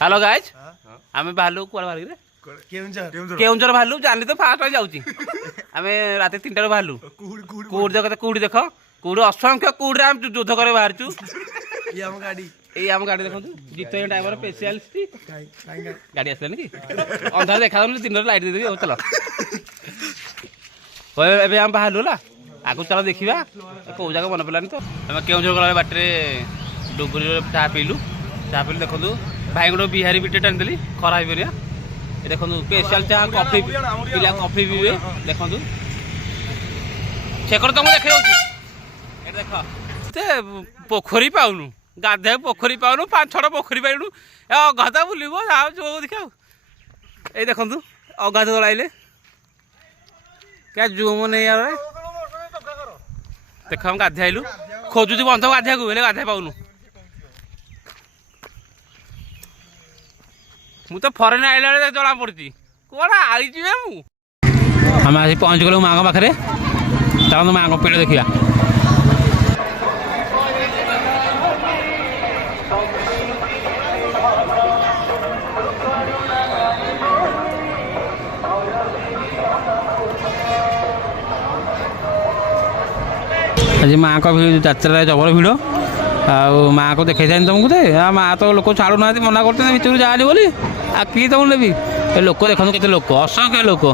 hello guys आम बाहर कुआ बाहर केउंझर बाहर जानी तो फास्ट जाऊँगी आम रात 3टार बाहर कुड़ देख कुड़ी देख कुड़ी असंख्य कुड़ी आम युद्ध कर बाहर आम गाड़ी देखो जीत ड्राइवर स्पेशलिस्ट गाड़ी आसलानी कि अंधार देखा दिन लाइट दे देवी चलो ए आम बाहर है आगु चलो देखा कौ जगह मन पड़ानी तो आम केउझर गला बाटे डुगुरी चाह पीलु देखो भाई गोटे बिहारी बिटे टाणी खरा हो देखो स्पेशल चाह कॉफी पिला कॉफी पीबे देखो सेकर तुमको देखे देख पोखरी पाऊनु गाधे पोखरी पाऊनु 5-6 पोखरी पाइनु अगाधा बुलब जो देखा ये देखु अगाध गलाइले क्या जुम नहीं यार देख हम गाधे आइलु खोजुची बंध गाधे को गाधे पाऊनु मु तो फरेन आइला जना पड़ी कौन आई आम आज पहुँच गलु माँ पाखे चलो माँ पेड़ देखा आज माँ का यात्रा जबर भिड़ आ माँ को देखा तुमको माँ तो लोक छाड़ू ना मना करते भर जाए बोली आ कि तुम नेबी लोक देखो के लोक असंख्य लोक